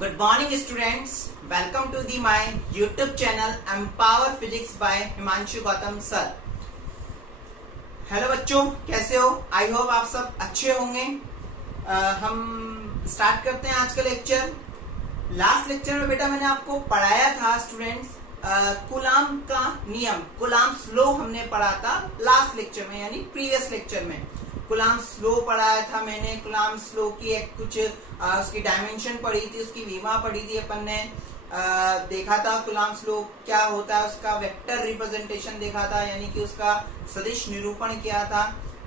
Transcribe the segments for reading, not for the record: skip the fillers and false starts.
Good morning students, welcome to my YouTube channel Empower Physics by Himanshu Gautam sir. Hello बच्चों, कैसे हो? I hope आप सब अच्छे होंगे। हम स्टार्ट करते हैं आज का लेक्चर। लास्ट लेक्चर में बेटा मैंने आपको पढ़ाया था स्टूडेंट्स कूलाम का नियम, कूलाम्स लॉ हमने पढ़ा था लास्ट लेक्चर में, यानी प्रीवियस लेक्चर में कूलाम्स लॉ पढ़ाया था मैंने। कूलाम्स लॉ की एक कुछ उसकी डायमेंशन पढ़ी थी, उसकी विमा पढ़ी थी अपन ने, देखा था कूलाम्स लॉ क्या होता है, उसका वेक्टर रिप्रेजेंटेशन देखा था, यानी कि उसका सदिश निरूपण किया था।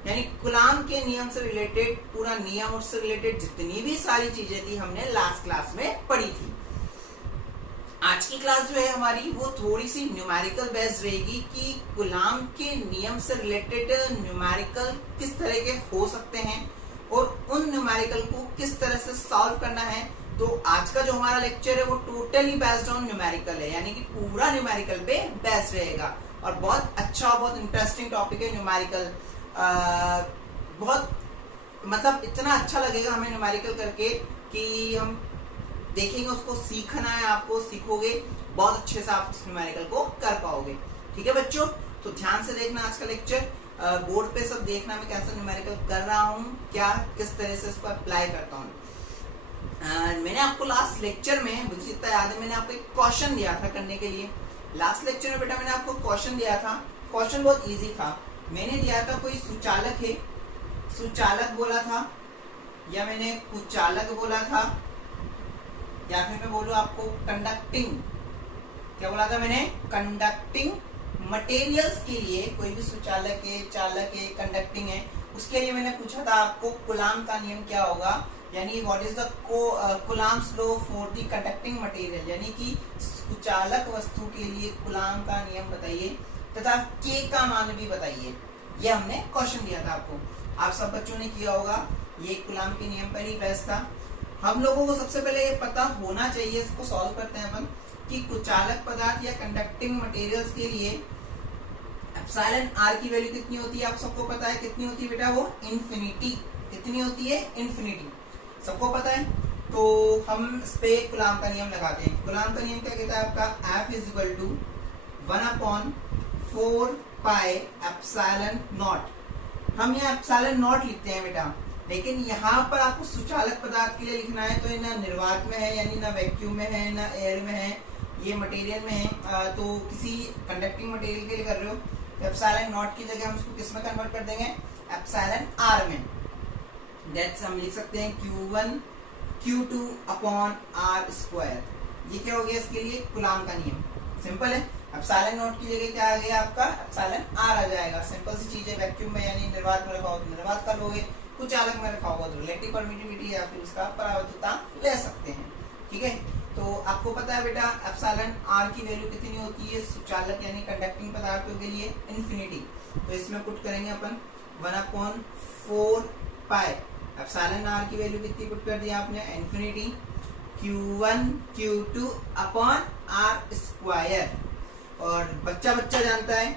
यानी कूलाम के नियम से रिलेटेड पूरा नियम, उससे रिलेटेड जितनी भी सारी चीजें थी हमने लास्ट क्लास में पढ़ी थी। आज की क्लास जो है हमारी वो थोड़ी सी न्यूमेरिकल बेस्ड रहेगी कि कूलाम के नियम से रिलेटेड न्यूमेरिकल किस तरह के हो सकते हैं और उन न्यूमेरिकल को किस तरह से सॉल्व करना है। तो आज का जो हमारा लेक्चर है वो टोटली बेस्ड ऑन न्यूमेरिकल है, यानी कि पूरा न्यूमेरिकल पे बेस्ड रहेगा और बहुत अच्छा और बहुत इंटरेस्टिंग टॉपिक है न्यूमेरिकल। बहुत मतलब इतना अच्छा लगेगा हमें न्यूमेरिकल करके कि हम देखेंगे, उसको सीखना है, आपको सीखोगे बहुत अच्छे से आप उस न्यूमेरिकल को कर पाओगे। ठीक है बच्चों, तो ध्यान से देखना आज का लेक्चर, बोर्ड पे सब देखना मैं कैसा न्यूमेरिकल कर रहा हूँ, क्या किस तरह से इसको अप्लाई करता हूँ। मैंने आपको लास्ट लेक्चर में, मुझे जितना याद है, मैंने आपको एक क्वेश्चन दिया था करने के लिए। लास्ट लेक्चर में बेटा मैंने आपको क्वेश्चन दिया था, क्वेश्चन बहुत ईजी था। मैंने दिया था कोई सुचालक है, सुचालक बोला था, या मैंने कुचालक बोला था, या फिर मैं बोलूं आपको कंडक्टिंग, क्या बोला था मैंने, कंडक्टिंग मटेरियल्स के लिए कोई भी सुचालक है, चालक है, कंडक्टिंग है, उसके लिए मैंने पूछा था आपको कूलाम का नियम क्या होगा, यानी what is the coulombs law for the conducting material, यानी कि सुचालक वस्तु के लिए कूलाम का नियम बताइए तथा के का मान भी बताइए। ये हमने क्वेश्चन दिया था आपको, आप सब बच्चों ने किया होगा, ये कूलाम के नियम पर ही बेस्ड था। हम लोगों को सबसे पहले ये पता होना चाहिए, इसको सॉल्व करते हैं अपन, कि कुचालक पदार्थ या कंडक्टिंग मटेरियल्स के लिए एप्सिलॉन आर की वैल्यू कितनी होती है, आप सबको पता है कितनी होती है बेटा, वो इन्फिनिटी। कितनी होती है? इन्फिनिटी, सबको पता है। तो हम इस पे कूलाम का नियम लगाते हैं। कूलाम का नियम क्या कहता है आपका, F is equal to 1/4 pi epsilon nought. हम यहाँ एप्सिलॉन नॉट लिखते हैं बेटा, लेकिन यहाँ पर आपको सुचालक पदार्थ के लिए लिखना है, तो ये ना निर्वात में है, यानी ना वैक्यूम में है, ना एयर में है, ये मटेरियल में है। तो किसी कंडक्टिंग मटेरियल के लिए कर रहे हो तो एप्सिलॉन नॉट की जगह हम उसको किस में कन्वर्ट कर देंगे, एप्सिलॉन आर में। दैट्स हम लिख सकते हैं Q1 Q2 upon are square. ये क्या हो गया इसके लिए, कूलाम का नियम। सिंपल है, एप्सिलॉन नॉट की जगह क्या आ गया आपका, एप्सिलॉन आर आ जाएगा। सिंपल सी चीज है, वैक्यूम में यानी निर्वात में रखा हो तो निर्वात का लोगे, कुचालक में रखा होगा तो रिलेटिव परमिटिविटी या फिर उसका परावर्तकता ले सकते हैं। ठीक है, तो आपको पता है बेटा एप्सिलॉन आर की वैल्यू कितनी होती है सुचालक यानी कंडक्टिंग पदार्थों के लिए, इन्फिनिटी। तो इसमें पुट करेंगे अपन 1/4 पाई, एप्सिलॉन आर की वैल्यू कितनी पुट कर दिया आपने, infinity, Q1 Q2 upon are square. और बच्चा जानता है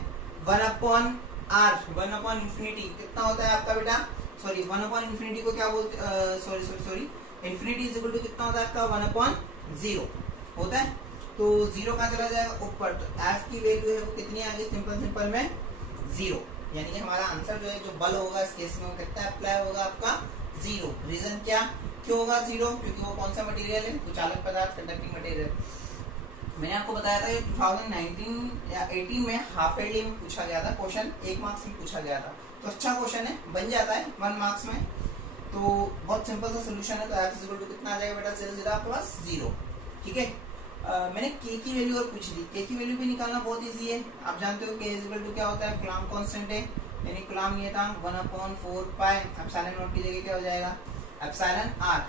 1/r 1/infinity कितना होता है आपका बेटा, सॉरी 1/infinity को क्या बोलते, sorry infinity is equal to कितना होता है आपका, 1/0 होता है। तो 0 कहाँ चला जाएगा, ऊपर। तो F की वैल्यू है वो कितनी आ गई, सिंपल में 0, यानी कि हमारा आंसर जो है, जो बल होगा इस केस में वो कितना अप्लाई होगा आपका, 0। रीजन क्या, क्यों होगा 0, क्योंकि वो कौन सा मटेरियल है, कुचालक पदार्थ, कंडक्टिंग मटेरियल। मैंने आपको बताया था कि 2019 या 18 में हाफ ईयरली में पूछा गया था क्वेश्चन, 1 मार्क्स में पूछा गया था। तो अच्छा क्वेश्चन है, बन जाता है 1 मार्क्स में। तो बहुत सिंपल सा सोल्यूशन है। तो F इक्वल टू कितना आ जाएगा बेटा, सीधा आपके पास 0। ठीक है, मैंने K की वैल्यू और पूछ ली, K की वैल्यू भी निकालना बहुत इजी है। आप जानते हो K इक्वल टू क्या होता है, कूलाम कांस्टेंट है, यानी कूलाम ये था 1/4 पाई, एप्सिलॉन नॉट की जगह क्या हो जाएगा, एप्सिलॉन आर।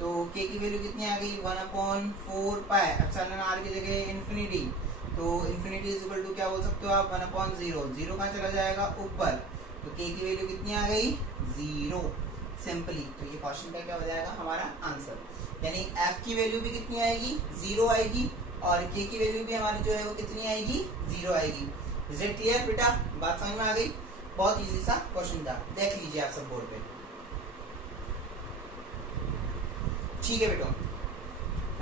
तो K की वैल्यू कितनी आ गई, 1/4 पाई, एप्सिलॉन आर की जगह इन्फिनिटी। तो इन्फिनिटी इज इक्वल टू क्या बोल सकते हो आप, 1/0। 0 कहाँ चला जाएगा, ऊपर। तो K की वैल्यू कितनी आ गई, 0 सिंपली। तो ये क्वेश्चन का क्या हो जाएगा हमारा आंसर, यानी F की वैल्यू भी कितनी आएगी, 0 आएगी, और K की वैल्यू भी हमारी जो है वो कितनी आएगी, 0 आएगी। इज इट क्लियर बेटा, बात समझ में आ गई? बहुत इजी सा क्वेश्चन था, देख लीजिए आप सब बोर्ड पे। ठीक है बेटो,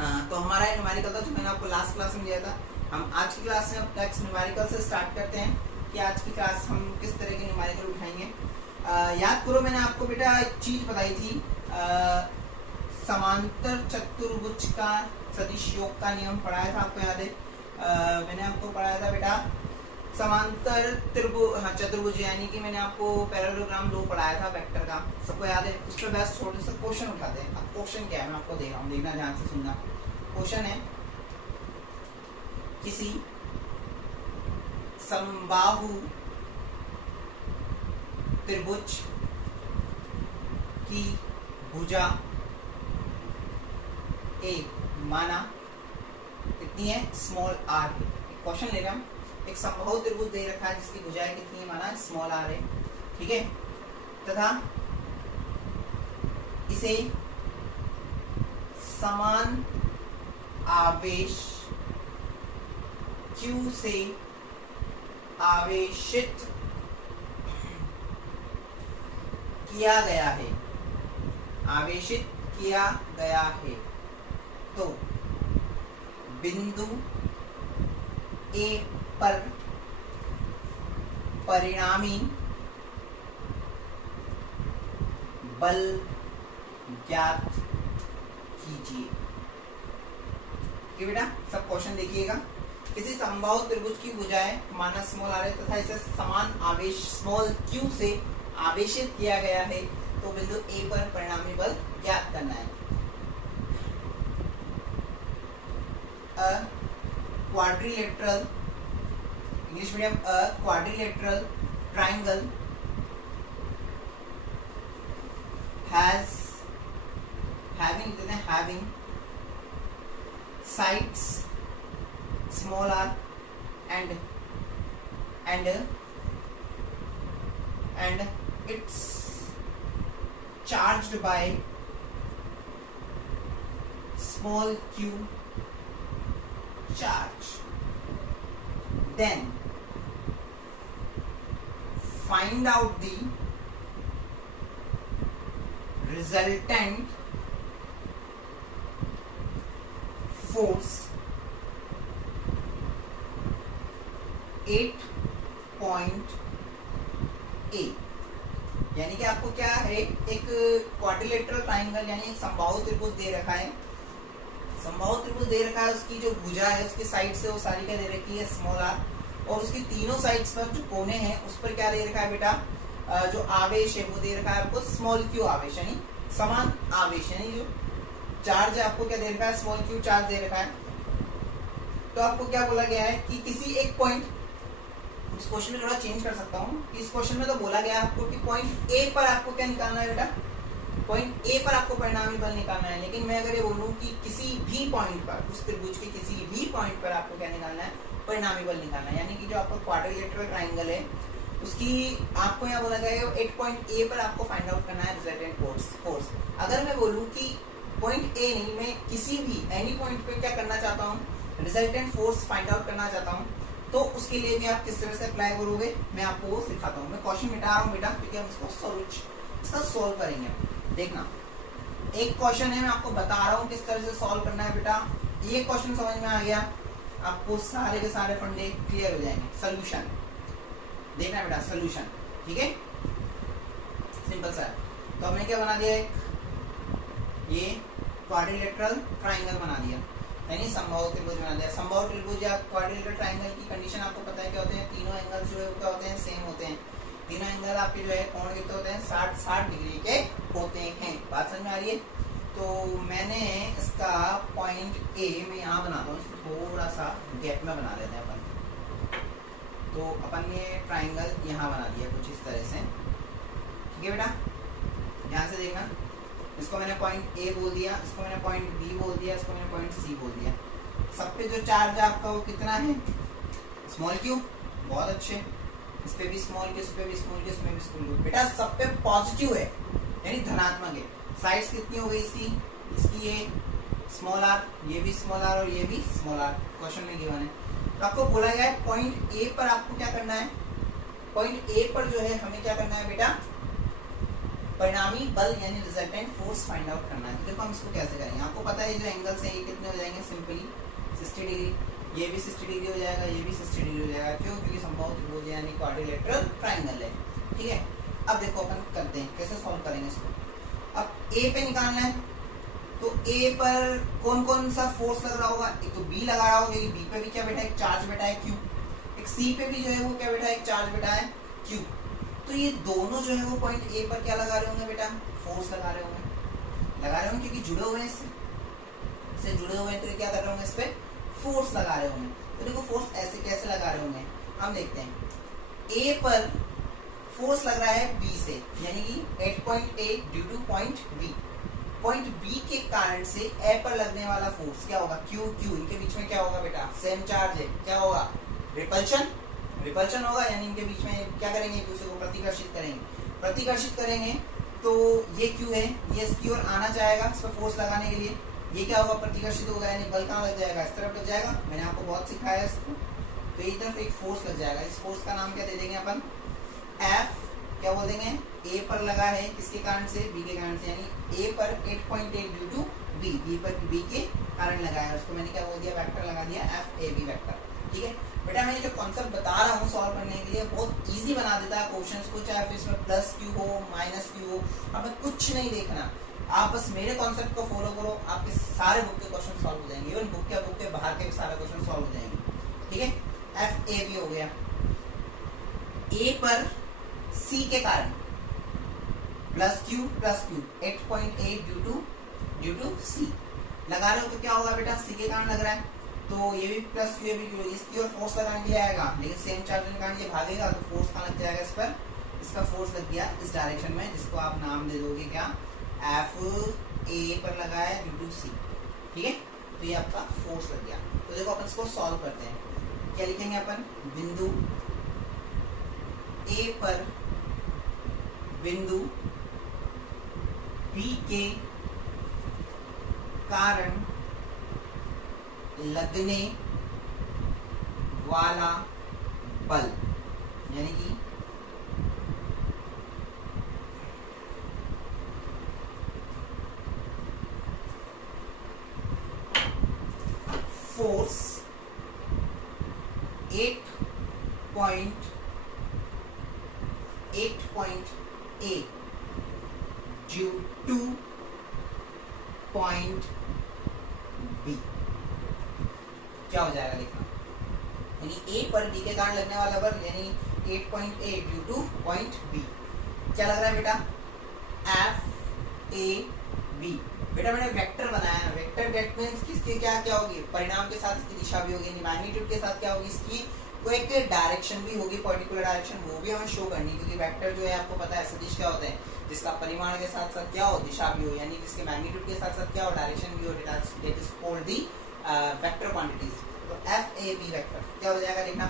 तो हमारा न्यूमेरिकल था जो मैंने आपको लास्ट क्लास में दिया था। हम आज की क्लास में अब नेक्स्ट न्यूमेरिकल से स्टार्ट करते हैं कि आज की क्लास हम किस तरह के न्यूमेरिकल उठाएंगे। याद करो मैंने आपको बेटा एक चीज बताई थी, समांतर चतुर्भुज का सदिश योग का नियम पढ़ाया था, आपको याद है? मैंने आपको पढ़ाया था बेटा समांतर चतुर्भुज, यानी कि मैंने आपको पैरेललोग्राम लो पढ़ाया था वेक्टर का, सबको याद है? उस पर बस थोड़े से क्वेश्चन उठाते हैं। अब क्वेश्चन क्या है मैं आपको दे रहा हूँ, देखना ध्यान से सुनना। क्वेश्चन है किसी समबाहु त्रिभुज की भुजा ए माना कितनी है, स्मॉल आर है। क्वेश्चन ले रहा हूं, एक समबाहु त्रिभुज दे रखा है जिसकी भुजाएं कितनी है, माना स्मॉल आर है, ठीक है, तथा इसे समान आवेश Q से आवेशित किया गया है, आवेशित किया गया है, तो बिंदु A पर परिणामी बल ज्ञात कीजिए। बेटा सब क्वेश्चन देखिएगा। किसी समबाहु त्रिभुज की भुजाएं माना स्मॉल आर है तथा इसे समान आवेश स्मॉल q से आवेशित किया गया है, तो बिंदु A पर परिणामी बल ज्ञात करना है। Quadrilateral, English medium, quadrilateral triangle having sides small r and it's charged by small q charge, then find out the resultant force 8.A। यानी कि आपको क्या है, एक क्वाड्रिलेटरल ट्राइंगल यानी एक समबाहु त्रिभुज दे रखा है, समबाहु त्रिभुज दे रखा है, उसकी जो भुजा है उसकी साइड से वो सारी क्या दे रखी है, स्मॉल आर, और उसकी तीनों साइड्स पर जो कोने हैं उस पर क्या दे रखा है बेटा, जो आवेश है वो दे रखा है आपको स्मॉल क्यू आवेश, यानी समान आवेश, यानी जो चार्ज है आपको क्या दे रखा है, स्मॉल क्यू चार्ज दे रखा है। तो आपको क्या बोला गया है कि किसी एक पॉइंट, इस क्वेश्चन में थोड़ा चेंज कर सकता हूँ, इस क्वेश्चन में तो बोला गया आपको कि पॉइंट ए पर आपको क्या निकालना है बेटा, पॉइंट ए पर आपको परिणामी बल निकालना है। लेकिन मैं अगर ये बोलूँ कि किसी भी पॉइंट पर, उस त्रिभुज के किसी भी पॉइंट पर आपको क्या निकालना है, परिणामी बल निकालना है, यानी कि जो आपको क्वाड्रिलेटरल ट्राइंगल है उसकी आपको यहाँ बोला गया है 8 पॉइंट ए पर आपको फाइंड आउट करना है रिजल्टेंट फोर्स। अगर मैं बोलूँ कि पॉइंट ए नहीं, मैं किसी भी एनी पॉइंट पे क्या करना चाहता हूँ, रिजल्टेंट फोर्स फाइंड आउट करना चाहता हूँ, तो उसके लिए भी आप किस तरह से अप्लाई करोगे मैं आपको वो सिखाता हूँ। मैं क्वेश्चन मिटा रहा हूँ बेटा क्योंकि हम इसको सॉल्व करेंगे। देखना, एक क्वेश्चन है, मैं आपको बता रहा हूँ किस तरह से सॉल्व करना है बेटा। ये क्वेश्चन समझ में आ गया, आपको सारे के सारे फंडे क्लियर हो जाएंगे। सोल्यूशन देखना बेटा, सोल्यूशन, ठीक है, सिंपल सा। तो हमने क्या बना दिया, एक ये क्वाड्रिलेटरल ट्राइंगल बना दिया, यानी समबाहु त्रिभुज बना दिया। समबाहु त्रिभुज या क्वाड्रिलेटरल ट्राइंगल की कंडीशन आपको पता है क्या होते हैं, तीनों एंगल जो है वो क्या होते हैं, सेम होते हैं। तीनों एंगल आपके जो है कोण कितने होते हैं, 60 डिग्री के होते हैं। बात समझ में आ रही है? तो मैंने इसका पॉइंट ए में यहाँ बनाता हूँ, इसको थोड़ा सा गैप में बना लेते हैं अपन। तो अपन ये ट्राइंगल यहाँ बना दिया कुछ इस तरह से, ठीक है बेटा, ध्यान से देखना। इसको मैंने पॉइंट ए बोल दिया, इसको मैंने पॉइंट बी बोल दिया, इसको मैंने पॉइंट सी बोल दिया। सब पे जो चार्ज है आपका वो कितना है, स्मॉल क्यू, बहुत अच्छे। इस पे भी स्मॉल क्यू, इस पे भी स्मॉल क्यू, इसमें भी स्मॉल क्यू। बेटा सब पे पॉजिटिव है यानी धनात्मक है। साइड्स कितनी हो गई इसकी ये स्मॉल आर, ये भी स्मॉल आर और ये भी स्मॉल आर, क्वेश्चन में गिवन है। तो आपको बोला गया है पॉइंट ए पर आपको क्या करना है, पॉइंट ए पर जो है हमें क्या करना है बेटा, परिणामी बल यानी रिजल्टेंट फोर्स फाइंड आउट करना है। तो देखो हम इसको कैसे करेंगे, आपको पता है ये जो एंगल्स हैं ये कितने हो जाएंगे, सिंपली 60 डिग्री, ये भी 60 डिग्री हो जाएगा, ये भी 60 डिग्री हो जाएगा। क्यों? क्योंकि समबाहु त्रिभुज यानी क्वाड्रिलेटरल ट्रायंगल है। ठीक है, अब देखो अपन करते हैं कैसे सॉल्व करेंगे इसको। अब ए पे निकालना है, तो ए पर कौन कौन सा फोर्स लग रहा होगा, एक तो बी लगा रहा होगा, बी पे भी क्या बैठा है, एक चार्ज बैठा है क्यू, एक सी पे भी जो है वो क्या बैठा है, एक चार्ज बैठा है क्यू। तो ये दोनों जो है वो पॉइंट ए पर क्या लगा रहे होंगे बेटा, फोर्स लगा रहे होंगे क्योंकि जुड़े हुए हैं इससे जुड़े हुए हैं, तो ये क्या कर रहे होंगे, इस पे फोर्स लगा रहे होंगे। तो देखो फोर्स ऐसे कैसे लगा रहे होंगे, हम देखते हैं। ए पर फोर्स लग रहा है बी से, यानी कि at point A due to point B के कारण से ए पर लगने वाला फोर्स क्या होगा, क्यू। इनके बीच में क्या होगा बेटा, सेम चार्ज है, क्या होगा, रिपल्शन होगा, यानी इनके बीच में क्या करेंगे, एक दूसरे को प्रतिकर्षित करेंगे। तो ये क्यू है, ये इसकी ओर आना चाहेगा इस पर फोर्स लगाने के लिए, ये क्या होगा, प्रतिकर्षित होगा, यानी बल कहाँ लग जाएगा, इस तरफ लग जाएगा। मैंने आपको बहुत सिखाया इसको। तो एक तरफ एक फोर्स लग जाएगा, इस फोर्स का नाम क्या दे देंगे अपन, एफ। क्या बोल देंगे, ए पर लगा है किसके कारण से, बी के कारण से, यानी ए पर 8.8 ड्यू टू बी पर बी के कारण लगा है, उसको मैंने क्या बोल दिया, वेक्टर लगा दिया, एफ ए बी वेक्टर। ठीक है बेटा, मैं ये जो कॉन्सेप्ट बता रहा हूँ सॉल्व करने के लिए बहुत इजी बना देता है क्वेश्चंस को, चाहे फिर इसमें प्लस क्यू हो माइनस क्यू हो, अब कुछ नहीं देखना, आप बस मेरे कॉन्सेप्ट को फॉलो करो, आपके सारे बुक के क्वेश्चन सॉल्व हो जाएंगे, इवन बुक के बाहर के भी सारे क्वेश्चन सॉल्व हो जाएंगे। ठीक है, एफ ए बी हो गया, ए पर सी के कारण प्लस क्यू 8.8 ड्यू टू सी लगा रहे हो, तो क्या होगा बेटा, सी के कारण लग रहा है, तो ये भी प्लस क्यू, ये भी क्यू, इसकी ओर फोर्स लगाने के लिए आएगा, लेकिन सेम चार्ज के कारण ये भागेगा, तो फोर्स कहाँ लग जाएगा इस पर, इसका फोर्स लग गया इस डायरेक्शन में, जिसको आप नाम दे दोगे क्या, एफ ए पर लगा है ड्यू टू सी। ठीक है, तो ये आपका फोर्स लग गया। तो देखो अपन इसको सॉल्व करते हैं, क्या लिखेंगे अपन, बिंदु ए पर बिंदु बी के कारण लगने वाला बल, यानी कि force 8.8 due to point B, क्या हो जाएगा देखना, यानी ए पर बी के कारण लगने वाला बल यानी 8.8 ड्यू टू पॉइंट बी, क्या लग रहा है बेटा, एफ ए बी। बेटा मैंने वेक्टर बनाया है, वेक्टर दैट मींस किसकी क्या क्या होगी, परिणाम के साथ इसकी दिशा भी होगी, मैग्नीट्यूड के साथ क्या होगी, इसकी कोई एक डायरेक्शन भी होगी, पर्टिकुलर डायरेक्शन, वो भी हमें शो करनी, क्योंकि वेक्टर जो है आपको पता है सदिश क्या होते हैं, जिसका परिमाण के साथ साथ क्या हो, दिशा भी हो, यानी जिसके मैग्नीट्यूड के साथ साथ क्या हो, डायरेक्शन भी हो, that is called the vector quantities. तो एफ ए बी वेक्टर क्या हो जाएगा देखना,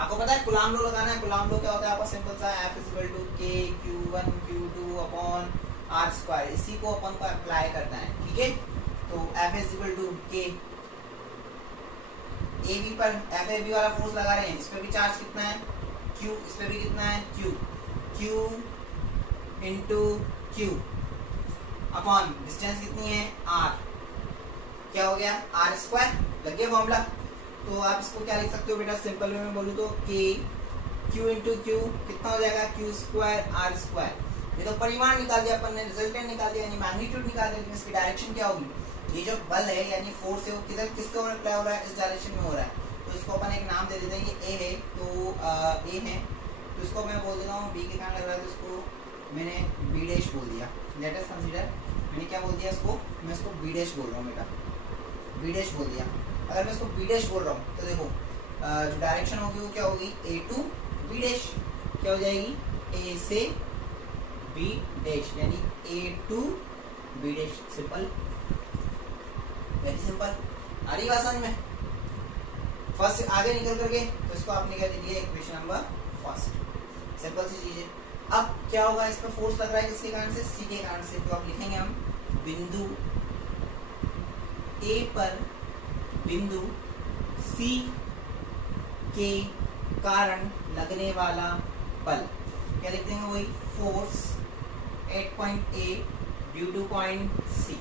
आपको पता है कुलाम लॉ लगाना है, कुलाम लॉ क्या होता है आपका सिंपल सा, एफ इज इक्वल टू के Q1 Q2 upon are square, इसी को अपन को अप्लाई करना है। ठीक है, तो एफ इज इक्वल टू के, ए बी पर एफ ए बी वाला फोर्स लगा रहे हैं, इस पे भी चार्ज कितना है Q, इस पे भी कितना है Q into Q upon distance कितनी है R, क्या हो गया आर स्क्वायर, लग गया फॉर्मूला। तो आप इसको क्या लिख सकते हो बेटा, सिंपल वे में बोलूँ तो के Q इंटू Q कितना हो जाएगा, Q स्क्वायर आर स्क्वायर। ये तो परिमाण निकाल दिया अपन ने, रिजल्टेंट निकाल दिया, यानी मैग्नीट्यूड निकाल दिया, लेकिन इसकी डायरेक्शन क्या होगी, ये जो बल है यानी फोर्स है वो किधर किसके ओर अप्लाई हो रहा है, इस डायरेक्शन में हो रहा है। तो इसको अपन एक नाम दे देते हैं, ये ए है, तो ए है, तो इसको मैं बोल देता हूँ बी के कारण लग रहा है, तो इसको मैंने बी डैश बोल दिया। लेट अस कंसीडर, मैंने क्या बोल दिया इसको, मैं इसको बी डैश बोल रहा हूँ बेटा, बी डैश बोल दिया। अगर मैं इसको बी डैश बोल रहा हूँ तो देखो जो डायरेक्शन होगी वो क्या होगी, ए टू बी डैश, क्या हो जाएगी, ए से बी डैश, यानी A to B dash. Simple, very simple, आ रही बात समझ में। फर्स्ट आगे निकल करके तो इसको आपने क्या दे दिया, इक्वेशन नंबर फर्स्ट, सिंपल सी चीज है। अब क्या होगा, इस पर फोर्स लग रहा है किसके कारण से, सी के कारण से, तो आप लिखेंगे हम बिंदु ए पर बिंदु सी के कारण लगने वाला बल, क्या लिखते हैं, वही force 8.8 due to point C.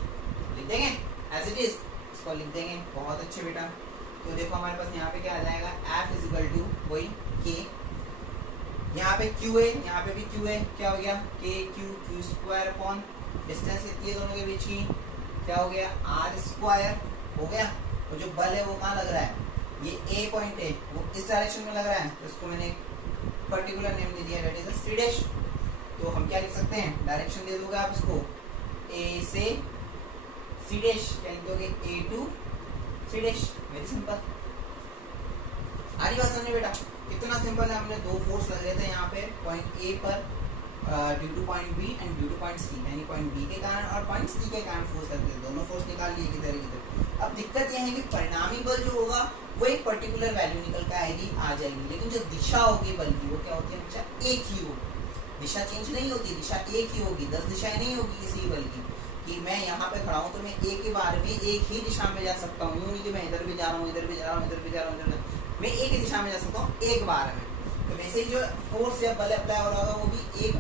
लिख देंगे एज इट इज, इसको लिख देंगे। बहुत अच्छे बेटा। तो देखो हमारे पास यहाँ पे क्या आ जाएगा, F इज इक्वल टू वही K, यहाँ पे Q है, यहाँ पे भी Q है, क्या हो गया K Q square upon distance कितनी है दोनों के बीच की, क्या हो गया R स्क्वायर हो गया। और जो बल है वो कहाँ लग रहा है, ये A पॉइंट है, वो इस डायरेक्शन में लग रहा है, तो इसको मैंने पर्टिकुलर नेम दे दिया, दैट इज सी डैश। तो हम क्या लिख सकते हैं, डायरेक्शन दे दोगे आप इसको A से सी डैश, क्या लिख दोगे A to C dash. Very simple. आ रही बात समझे बेटा, कितना सिंपल है। हमने दो फोर्स लग रहे थे यहाँ पे पॉइंट ए पर due to point B and due to point C, यानी पॉइंट बी के कारण और पॉइंट सी के कारण फोर्स लगते हैं, दोनों फोर्स निकाल लिए किधर किधर। अब दिक्कत यह है कि परिणामी बल जो होगा वो एक पर्टिकुलर वैल्यू निकल कर आएगी, आ जाएगी, लेकिन जो दिशा होगी बल की वो क्या होती है बच्चा, एक ही होगी। दिशा चेंज नहीं होती, दिशा एक ही होगी, 10 दिशाएं नहीं होगी किसी बल की, कि मैं यहाँ पे खड़ा हूँ तो मैं एक ही बार में एक ही दिशा में जा सकता हूँ, यूँ नहीं कि मैं इधर भी जा रहा हूँ, इधर भी जा रहा हूँ, इधर भी जा रहा हूँ, मैं एक ही दिशा में जा सकता हूँ एक बार में। तो वैसे ही जो फोर्स या बल अप्लाई हो रहा होगा वो भी एक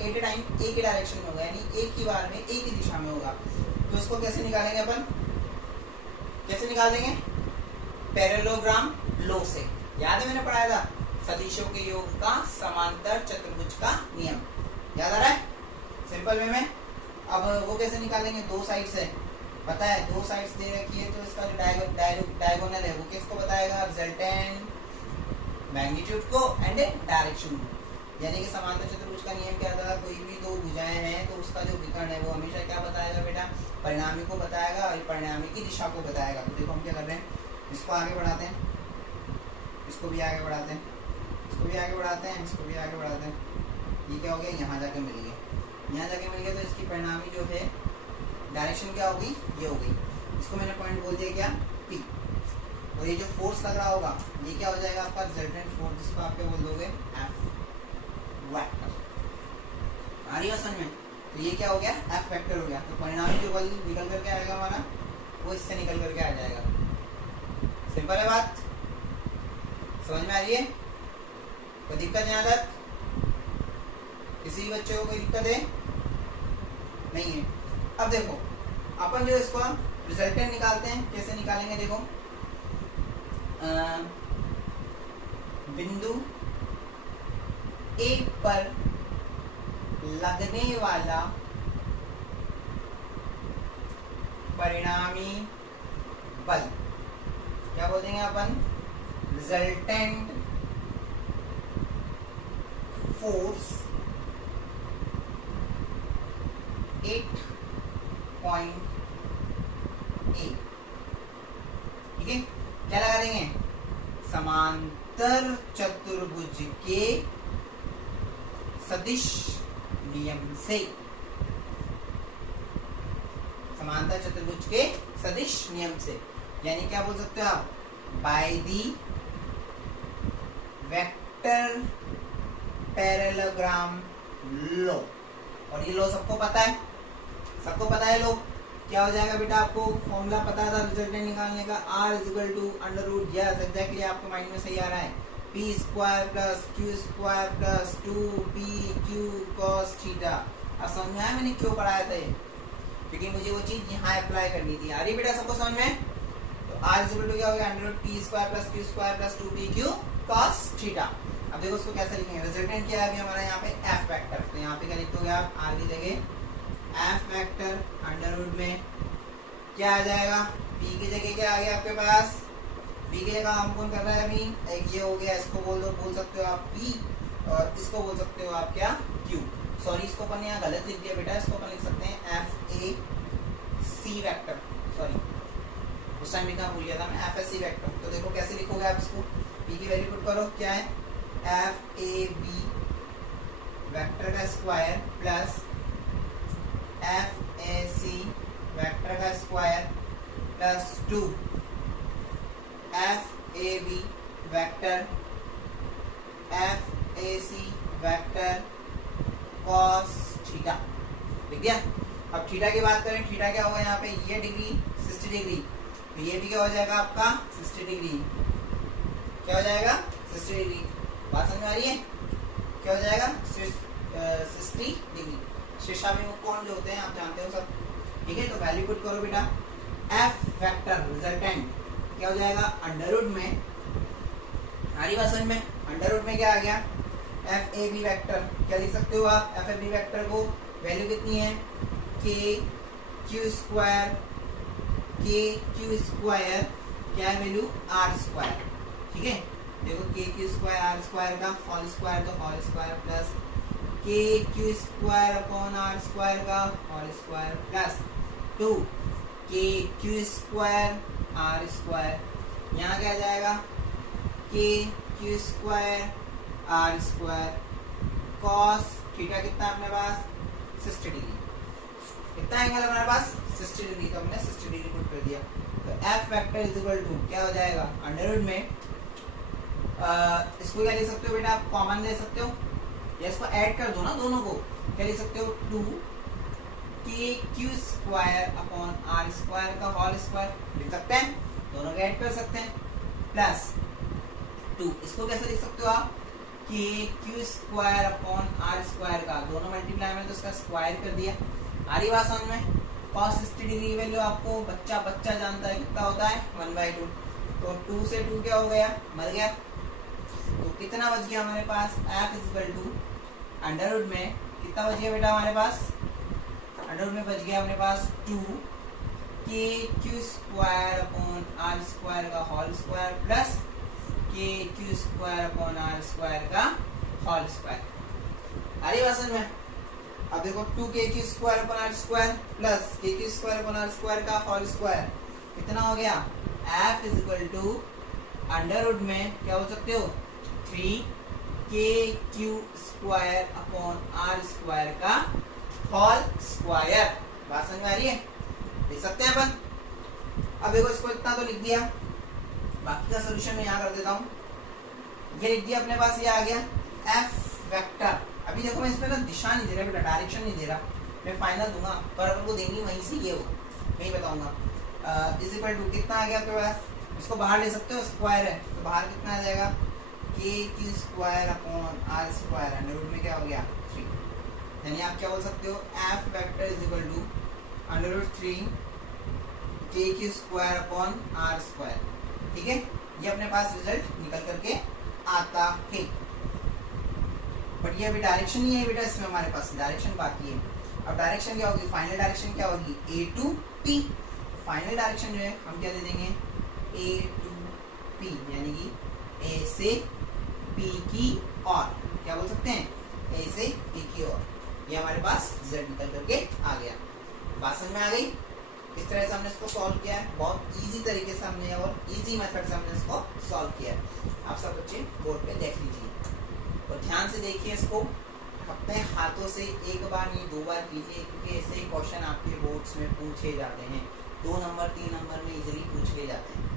एट ए टाइम एक ही डायरेक्शन में होगा, यानी एक ही बार में एक ही दिशा में होगा। तो इसको कैसे निकालेंगे अपन, कैसे निकाल देंगे, पैरेललोग्राम लॉ से। याद है मैंने पढ़ाया था सदिशों के योग का समांतर चतुर्भुज का नियम, याद आ रहा है सिंपल वे में। अब वो कैसे निकालेंगे, दो साइड से पता है, दो साइड्स दे रखी है, तो इसका जो डायगोनल है वो किसको बताएगा, रिजल्टेंट मैग्नीट्यूड को एंड डायरेक्शन को। यानी कि समांतर चतुर्भुज का नियम क्या था, कोई भी दो भुजाएं हैं तो उसका जो विकर्ण है वो हमेशा क्या बताएगा बेटा, परिणामी को बताएगा और परिणामी की दिशा को बताएगा। तो देखो हम क्या कर रहे हैं, इसको आगे बढ़ाते हैं, इसको भी आगे बढ़ाते हैं, इसको भी आगे बढ़ाते हैं, इसको भी आगे बढ़ाते हैं। ये क्या हो गया, यहाँ जाके मिल गया, यहाँ जाके मिल गया, तो इसकी परिणामी जो है डायरेक्शन क्या होगी, ये हो गई। इसको मैंने पॉइंट बोल दिया क्या, P। और ये जो फोर्स लग रहा होगा ये क्या हो जाएगा आपका रिजल्टेंट फोर्स, जिसको आप क्या बोल दोगे, F वेक्टर। आ रही है समझ में। तो ये क्या हो गया, F वेक्टर हो गया। तो परिणामी जो बल निकल करके आएगा हमारा वो इससे निकल करके आ जाएगा। सिंपल है बात, समझ में आ रही है, कोई दिक्कत यहाँ तक, किसी बच्चे को कोई दिक्कत है नहीं है। अब देखो अपन जो इसको रिजल्टेंट निकालते हैं, कैसे निकालेंगे, देखो बिंदु ए पर लगने वाला परिणामी बल क्या बोल देंगे अपन, रिजल्टेंट फोर्स 8.8। ठीक है, क्या लगा देंगे, समांतर चतुर्भुज के सदिश नियम से, समांतर चतुर्भुज के सदिश नियम से, यानी क्या बोल सकते हो आप, by the vector parallelogram law. और ये लॉ सबको पता है, सबको पता है लॉ क्या हो जाएगा बेटा, आपको फॉर्मूला पता था रिजल्टेंट निकालने का, R is equal to under root, yes exactly आपके माइंड में सही आ रहा है, P square plus Q square plus 2PQ cos theta. अब समझ में आया मैंने क्यों पढ़ाया था ये, क्योंकि मुझे वो चीज यहाँ अप्लाई करनी थी। आ रही बेटा सबको समझ में। तो R इज इक्वल टू क्या हो गया, under root P square plus Q square plus 2PQ cos theta. अब देखो उसको कैसे लिखेंगे, रिजल्टेंट क्या है अभी हमारा यहाँ पे F वेक्टर, तो यहाँ पे क्या लिख दोगे आप, R की जगह F वेक्टर अंडर रूट में क्या आ जाएगा, P की जगह क्या आ गया आपके पास, P की जगह हम कौन कर रहा है अभी, एक ये हो गया, इसको बोल सकते हो आप P और इसको बोल सकते हो आप क्या, Q। सॉरी इसको अपन यहाँ गलत लिख दिया बेटा, इसको अपन लिख सकते हैं FAC वेक्टर, सॉरी उस टाइम लिखना भूल गया था मैं, FAC वेक्टर। तो देखो कैसे लिखोगे आप इसको, P की वैल्यू पुट करो, क्या है FAB वेक्टर का स्क्वायर प्लस FAC वेक्टर का square plus 2 FAB vector FAC vector cos theta. ठीक है, अब थीटा की बात करें, थीटा क्या होगा यहाँ पे, ये डिग्री 60 डिग्री, तो ये भी क्या हो जाएगा आपका 60 डिग्री, क्या हो जाएगा 60 डिग्री। बात समझ में आ रही है, क्या हो जाएगा 60 डिग्री। शीर्षाभिमुख कोण जो होते हैं आप जानते हो सब, ठीक है। तो वैल्यू पुट करो बेटा, एफ वेक्टर रिजल्टेंट क्या हो जाएगा, अंडर रूट में, हमारी बात समझ में, अंडर रूट में क्या आ गया, एफ ए बी वैक्टर, क्या लिख सकते हो आप, एफ ए बी वैक्टर को वैल्यू कितनी है, के क्यू स्क्वायर, क्या है वैल्यू, आर स्क्वायर, ठीक है। देखो K Q square R square का होल स्क्वायर, तो whole square plus K Q square upon are square का होल स्क्वायर प्लस 2 के क्यू स्क्वायर आर स्क्वायर, यहाँ क्या आ जाएगा, K Q square R square cos theta कितना है अपने पास, 60 डिग्री, कितना एंगल है हमारे पास, 60 डिग्री, तो हमने 60 डिग्री पुट कर दिया। तो F vector is equal to क्या हो जाएगा, अंडर रूट में इसको क्या ले सकते हो बेटा, आप कॉमन ले सकते हो या इसको ऐड कर दो ना दोनों को, क्या ले सकते हो, 2 के Q square upon are square का होल स्क्वायर लिख सकते हैं, दोनों को ऐड कर सकते हैं, प्लस 2 इसको कैसे लिख सकते हो आप, K Q square upon are square का, दोनों मल्टीप्लाई में तो इसका स्क्वायर कर दिया, आ रही बात समझ में। cos 60 डिग्री की वैल्यू आपको बच्चा जानता है कितना होता है, 1/2, तो 2 से 2 क्या हो गया, मर गया, तो कितना बच गया हमारे पास, f is equal to under root में कितना बच गया बेटा हमारे पास, अंडर रूट में बच गया अपने पास 2 के Q square upon are square का whole square plus K Q square upon are square का होल स्क्वायर, आ रही बात समझ में। अब देखो 2 के Q square upon are square plus K Q square upon are square का होल स्क्वायर कितना हो गया, f is equal to under root में क्या हो सकते हो, 3 के Q square upon are square का होल स्क्वायर, बात समझ में आ रही है, लिख सकते हैं अपन। अब देखो इसको इतना तो लिख दिया, बाकी का सोल्यूशन मैं यहाँ कर देता हूँ, ये लिख दिया अपने पास, ये आ गया एफ वेक्टर। अभी देखो मैं इसमें ना दिशा नहीं दे रहा बेटा, डायरेक्शन नहीं दे रहा, मैं फाइनल दूंगा पर अपन को देनी वहीं से ये हो, नहीं बताऊंगा। इज इक्वल टू कितना आ गया आपके पास, इसको बाहर ले सकते हो, स्क्वायर है तो बाहर कितना आ जाएगा, K Q square upon are square, under root में क्या हो गया 3, यानी आप क्या बोल सकते हो, F vector is equal to under root 3 के Q square upon are square, ठीक है। ये अपने पास रिजल्ट निकल करके आता है, बट ये अभी डायरेक्शन नहीं है बेटा, इसमें हमारे पास डायरेक्शन बाकी है। अब डायरेक्शन क्या होगी, फाइनल डायरेक्शन क्या होगी, ए टू पी, फाइनल डायरेक्शन जो है हम क्या दे देंगे, ए टू पी, यानी कि ए से पी की ओर, क्या बोल सकते हैं, ए से पी की ओर, ये हमारे पास रिजल्ट निकल करके आ गया, बात समझ में आ गई। इस तरह से हमने इसको सॉल्व किया है, बहुत इजी तरीके से हमने और इजी मेथड से हमने इसको सॉल्व किया है, आप सब बच्चे बोर्ड पे देख लीजिए और ध्यान से देखिए इसको, अपने हाथों से एक बार नहीं 2 बार कीजिए, क्योंकि ऐसे क्वेश्चन आपके बोर्ड्स में पूछे जाते हैं, 2 नंबर 3 नंबर में इजीली पूछ ले जाते हैं।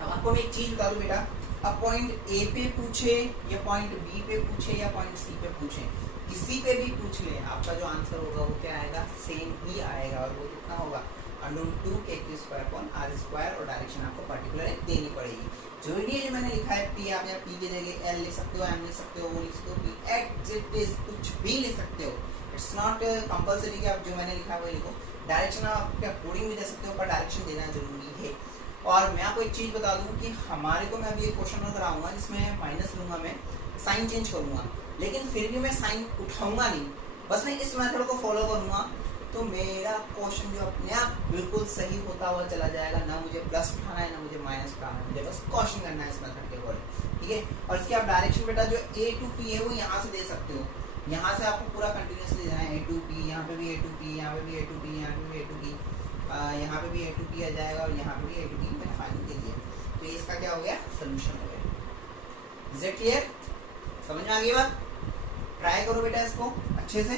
अब आपको मैं एक चीज बता दूं बेटा, अब पॉइंट ए पे पूछे या पॉइंट बी पे पूछे या पॉइंट सी पे पूछे, किसी पे भी पूछ ले, आपका जो आंसर होगा वो क्या आएगा, सेम ही आएगा, और वो कितना होगा, √2 के Q square upon are square, और डायरेक्शन आपको पर्टिकुलर देनी पड़ेगी। जो जो मैंने लिखा है पी, आप यहाँ पी की जगह एल लिख सकते हो, एम लिख सकते हो, वो लिख सकते हो, पी एट इज कुछ भी लिख सकते हो, इट्स नॉट कंपल्सरी कि आप जो मैंने लिखा है वो लिखो, डायरेक्शन आप अपने अकॉर्डिंग भी दे सकते हो, पर डायरेक्शन देना जरूरी है। और मैं आपको एक चीज बता दूं कि हमारे को मैं अभी एक क्वेश्चन कराऊंगा जिसमें माइनस लूंगा, मैं साइन चेंज करूंगा, लेकिन फिर भी मैं साइन उठाऊंगा नहीं, बस मैं इस मेथड को फॉलो करूंगा, तो मेरा क्वेश्चन जो अपने आप बिल्कुल सही होता हुआ चला जाएगा, ना मुझे प्लस उठाना है ना मुझे माइनस उठाना है, मुझे बस क्वेश्चन करना है इस मेथड के अकॉर्डिंग, ठीक है। और इसकी आप डायरेक्शन बेटा जो ए टू पी है वो यहाँ से दे सकते हो, यहाँ से आपको पूरा कंटिन्यूसली देना है, ए टू पी, यहाँ पे भी ए टू पी, यहाँ पे भी ए टू पी, यहाँ पे भी ए टू पी, यहाँ पे भी ए टू पी आ जाएगा, और यहाँ पे भी ए टू पी मैंने फाइनल दे दिया, तो ये इसका क्या हो गया, सोल्यूशन हो गया। इज इट क्लियर, समझ में आ गई बात। ट्राई करो बेटा इसको अच्छे से,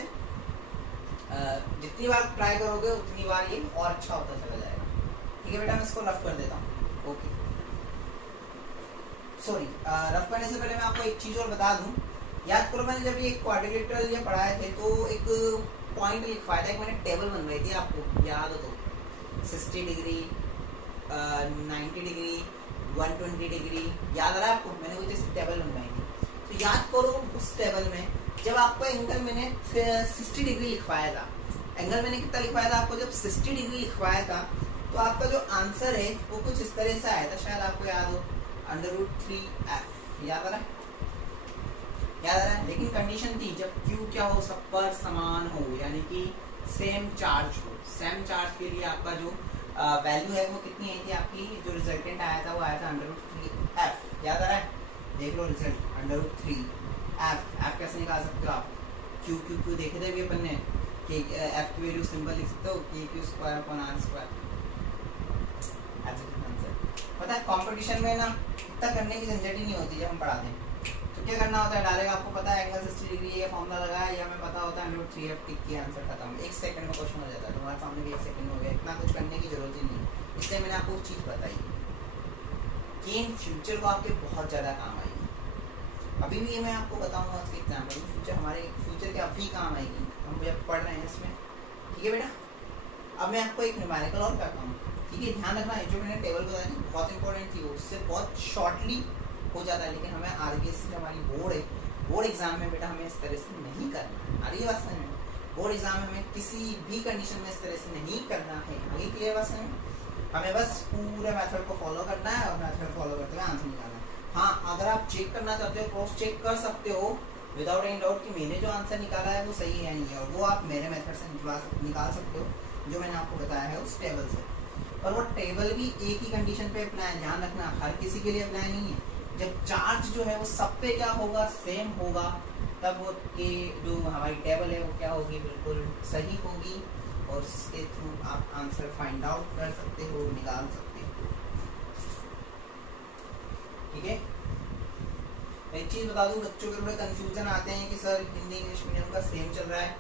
जितनी बार ट्राई करोगे उतनी बार ये और अच्छा होता चला जाएगा, ठीक है बेटा। मैं इसको रफ कर देता हूँ, ओके। सॉरी, रफ करने से पहले मैं आपको एक चीज और बता दूं, याद करो मैंने जब ये क्वाड्रिलेटरल ये पढ़ाए थे तो एक पॉइंट लिखवाया था, एक मैंने टेबल बनवाई थी, आपको याद हो तो 60 डिग्री, 90 डिग्री, 120 डिग्री, याद आ रहा है आपको, मैंने वो जैसे टेबल बनवाई थी, तो याद करो उस टेबल में जब आपको एंगल मैंने 60 डिग्री लिखवाया था, एंगल मैंने कितना लिखवाया था आपको, जब 60 डिग्री लिखवाया था, तो आपका जो आंसर है वो कुछ इस तरह से आया था, शायद आपको याद हो, √3f। याद आ रहा है? याद आ रहा है? लेकिन कंडीशन थी जब Q क्या हो, सब पर समान हो, यानी कि सेम चार्ज हो। सेम चार्ज के लिए आपका जो वैल्यू है वो कितनी आई थी, आपकी जो रिजल्टेंट आया था वो आया था √3f। याद आ रहा है? देख लो रिजल्ट, √3f। कैसे निकाल सकते हो आप? Q देखे थे अभी अपन ने कि f की वैल्यू सिंपल लिख सकते हो, KQ² आंसर। पता है कंपटीशन में ना इतना करने की झंझट ही नहीं होती जब हम पढ़ाते हैं। तो क्या करना होता है, डायरेक्ट आपको पता है एंगल 60 डिग्री ये फॉर्मूला लगा है, या हमें पता होता है √3f टिक की आंसर खत्म। 1 सेकंड में क्वेश्चन हो जाता है, तुम्हारे सामने भी 1 सेकंड हो गया, इतना कुछ करने की जरूरत ही नहीं। इसलिए मैंने आपको चीज़ बताई कि इन फ्यूचर को आपके बहुत ज़्यादा काम आएगी। अभी भी ये मैं आपको बताऊंगा उसके एग्जाम्पल में, फ्यूचर हमारे फ्यूचर के अभी काम आएगी, हम जब पढ़ रहे हैं इसमें। ठीक है बेटा, अब मैं आपको एक न्यूमेरिकल और करता हूँ। ठीक है, ध्यान रखना है जो मैंने टेबल बताया ना बहुत इंपॉर्टेंट थी, वो उससे बहुत शॉर्टली हो जाता है, लेकिन हमें आरबीएससी जो हमारी बोर्ड है, बोर्ड एग्जाम में बेटा हमें इस तरह से नहीं करना है। आ रही है बात समझ में? बोर्ड एग्जाम में हमें किसी भी कंडीशन में इस तरह से नहीं करना है। आगे क्लियर बात समझ में? हमें बस पूरे मेथड को फॉलो करना है और मेथड फॉलो करते हुए आंसर निकालना है। हाँ, अगर आप चेक करना चाहते हो, क्रॉस चेक कर सकते हो विदाउट एनी डाउट कि मैंने जो आंसर निकाला है वो सही है नहीं है, और वो आप मेरे मेथड से निकाल सकते हो जो मैंने आपको बताया है उस टेबल से। पर वो टेबल भी एक ही कंडीशन पे अप्लाई है, ध्यान रखना, हर किसी के लिए अप्लाई नहीं है। जब चार्ज जो है वो सब पे क्या होगा, सेम होगा, तब वो के जो हमारी टेबल है वो क्या होगी, बिल्कुल सही होगी, और उसके थ्रू आप आंसर फाइंड आउट कर सकते हो, निकाल सकते हो। ठीक है, एक चीज बता दूं, बच्चों के थोड़े कंफ्यूजन आते हैं कि सर हिंदी इंग्लिश मीडियम का सेम चल रहा है,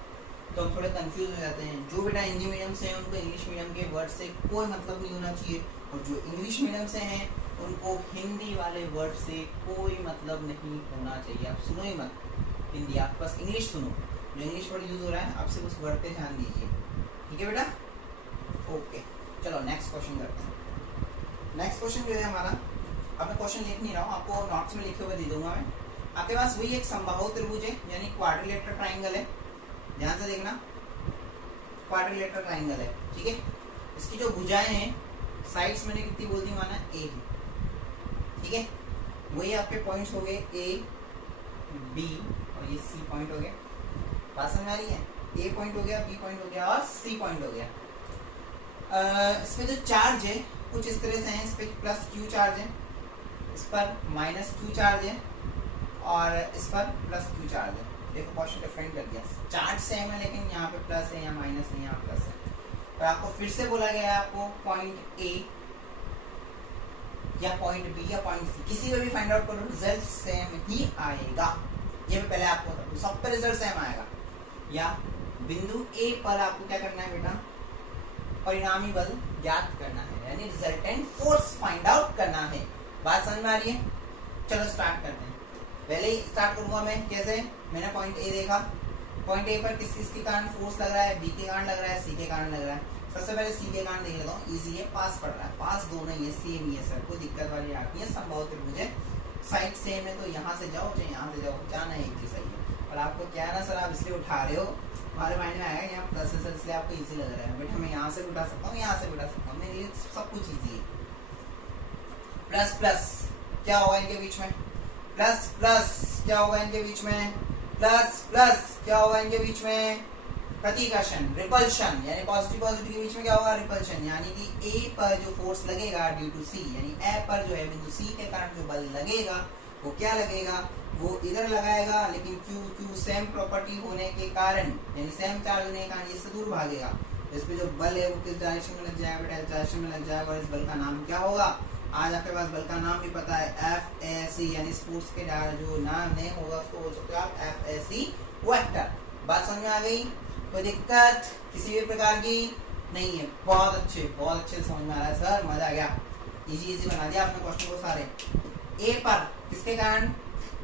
तो हम थोड़े कंफ्यूज हो जाते हैं। जो बेटा हिंदी मीडियम से हैं उनको इंग्लिश मीडियम के वर्ड से कोई मतलब नहीं होना चाहिए, और जो इंग्लिश मीडियम से हैं उनको हिंदी वाले वर्ड से कोई मतलब नहीं होना चाहिए। आप सुनो ही मत हिंदी, आप बस इंग्लिश सुनो, जो इंग्लिश वर्ड यूज हो रहा है आप सिर्फ उस वर्ड पे ध्यान दीजिए। ठीक है बेटा, ओके, चलो नेक्स्ट क्वेश्चन करते हैं। नेक्स्ट क्वेश्चन जो है हमारा, अब मैं क्वेश्चन लिख नहीं रहा हूँ, आपको नोट्स में लिखे हुए दे दूंगा मैं। आपके पास वही एक समबाहु त्रिभुज है, यानी क्वाड्रिलेटरल ट्राइंगल है, ध्यान से देखना, क्वाड्रिलेटरल ट्राइंगल है। ठीक है, इसकी जो भुजाएं हैं, साइड्स मैंने कितनी बोल दी, माना ए। ठीक है, वही आपके पॉइंट्स हो गए ए, बी और ये सी पॉइंट हो गया। बात समझ आ रही है? ए पॉइंट हो गया, बी पॉइंट हो गया और सी पॉइंट हो गया। इसमें जो चार्ज है कुछ इस तरह से है, इस पर प्लस क्यू चार्ज है, इस पर माइनस क्यू चार्ज है, और इस पर प्लस क्यू चार्ज है। देखो क्वेश्चन डिफरेंट कर दिया, चार्ज सेम है लेकिन यहाँ पे प्लस है, यहाँ माइनस है, यहाँ प्लस है। और आपको फिर से बोला गया है आपको पॉइंट ए या पॉइंट बी या पॉइंट सी, किसी में भी फाइंड आउट करो, रिजल्ट सेम ही आएगा। ये मैं पहले आपको बता दूं, सब पे रिजल्ट सेम आएगा। या बिंदु ए पर आपको क्या करना है बेटा, परिणामी बल ज्ञात करना है, यानी रिजल्टेंट फोर्स फाइंड आउट करना है। बात समझ में आ रही है? चलो स्टार्ट करते हैं। पहले ही स्टार्ट करूंगा मैं, कैसे? मैंने पॉइंट ए देखा, पॉइंट ए पर किस के कारण फोर्स लग रहा है, बी के कारण लग रहा है, सी के कारण लग रहा है। सबसे पहले सी के कारण देख लेता हूँ, इजी है, पास पड़ रहा है, पास दोनों ही है, सेम ही है सर, कोई दिक्कत वाली बात नहीं है, समबाहु त्रिभुज है, साइड सेम है, तो यहाँ से जाओ चाहे यहाँ से जाओ, जाना एक ही सही है। और आपको क्या है ना सर, आप इसलिए उठा रहे हो, हमारे माइंड में आएगा यहाँ प्लस है सर, इसलिए आपको इजी लग रहा है। बेटा मैं यहाँ से भी उठा सकता हूँ, यहाँ से भी उठा सकता हूँ, मेरे लिए सब कुछ इजी है। प्लस प्लस क्या होगा इनके बीच में, प्लस प्लस क्या होगा इनके बीच में, प्लस प्लस क्या होगा इनके बीच में, प्रतिकर्षण, रिपल्शन, यानी पॉजिटिव पॉजिटिव के बीच में क्या होगा, रिपल्शन, यानी कि ए पर जो फोर्स लगेगा ड्यू टू सी, यानी ए पर जो है बिंदु सी के कारण जो बल लगेगा वो क्या लगेगा, वो इधर लगाएगा, लेकिन क्यू सेम प्रॉपर्टी होने के कारण, यानी सेम चार्ज होने के कारण इससे दूर भागेगा, इस पे जो बल है वो किस डायरेक्शन में लग जाएगा बेटा, इस डायरेक्शन में लग जाएगा। और इस बल का नाम क्या होगा, आज आपके पास बल का नाम भी पता है, एफ ए सी, यानी स्पोर्ट्स के जो नाम नहीं होगा उसको बोल सकते हो आप एफ ए सी वेक्टर। बात समझ में आ गई? कोई दिक्कत किसी भी प्रकार की नहीं है? बहुत अच्छे समझ में आ रहा है सर, मजा आ गया, इजी बना दिया आपने क्वेश्चन को सारे। ए पर किसके कारण,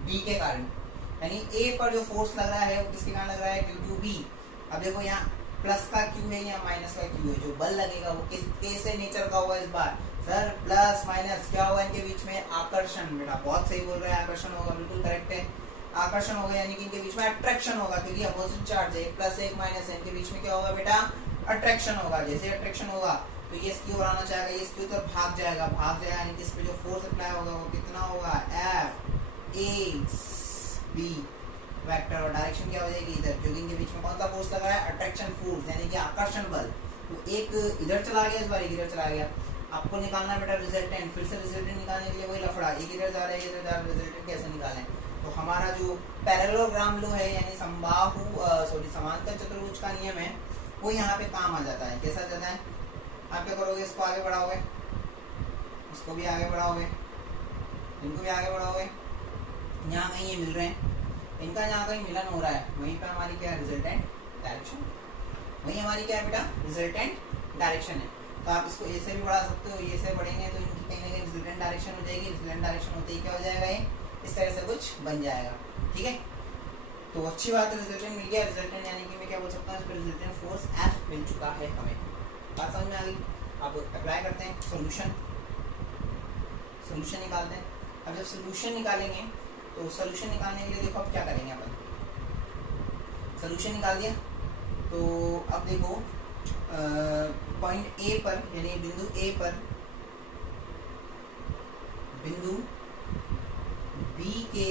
बी के कारण, यानी ए पर जो फोर्स लग रहा है वो किसके कारण लग रहा है, ड्यू टू बी। अब देखो यहाँ प्लस का क्यू है या माइनस का क्यू है, जो बल लगेगा वो किस कैसे नेचर का होगा इस बार सर, प्लस माइनस क्या होगा इनके बीच में, आकर्षण। बेटा बहुत सही बोल रहे हैं, आकर्षण होगा, बिल्कुल करेक्ट है। आकर्षण होगा, यानी कि इनके बीच में अट्रैक्शन होगा, क्योंकि अपोजिट चार्ज है, प्लस एक माइनस है, इनके बीच में क्या होगा बेटा, अट्रैक्शन होगा। जैसे अट्रैक्शन होगा तो ये इसकी ओर आना चाहेगा, ये इसकी तरफ भाग जाएगा, यानी कि इस पे जो फोर्स अप्लाई होगा वो कितना होगा, एफ ए बी वेक्टर, और डायरेक्शन क्या हो जाएगी इधर, क्योंकि इनके बीच में कौन सा फोर्स लगा है, अट्रैक्शन फोर्स, यानी कि आकर्षण बल। तो एक इधर चला गया, इस बार एक इधर चला गया। आपको निकालना है बेटा रिजल्टेंट, फिर से रिजल्टेंट निकालने के लिए वही लफड़ा, एक इधर जा रहा है, इधर जा रहा है, रिजल्टेंट कैसे निकालें। तो हमारा जो पैरेललोग्राम लो है, यानी समांतर चतुर्भुज का नियम है, वो यहाँ पे काम आ जाता है। कैसा जाता है, आप क्या करोगे, इसको आगे बढ़ाओगे, इसको भी आगे बढ़ाओगे, इनको भी आगे बढ़ाओगे, यहाँ कहीं ये मिल रहे हैं, इनका यहाँ कहीं मिलन हो रहा है, वहीं पे हमारी क्या है, रिजल्टेंट डायरेक्शन, वही हमारी क्या है बेटा, रिजल्टेंट डायरेक्शन है। तो आप इसको ए से भी बढ़ा सकते हो, ये से बढ़ेंगे तो इनकी कहीं ना कहीं रिजल्टेंट डायरेक्शन हो जाएगी, रिजल्टेंट डायरेक्शन होते ही क्या हो जाएगा, ये इस तरह से कुछ बन जाएगा। ठीक है, तो अच्छी बात है, रिजल्टेंट मिल गया। रिजल्टेंट यानी कि मैं क्या बोल सकता हूँ, इस पर रिजल्टेंट फोर्स एफ मिल चुका है हमें। बात समझ में आ गई। अब अप्लाई करते हैं सोल्यूशन निकालते हैं। अब जब सोल्यूशन निकालेंगे तो सोल्यूशन निकालने के लिए देखो अब क्या करेंगे, अपन सोल्यूशन निकाल दिया तो अब देखो पॉइंट ए पर, यानी बिंदु ए पर बिंदु बी के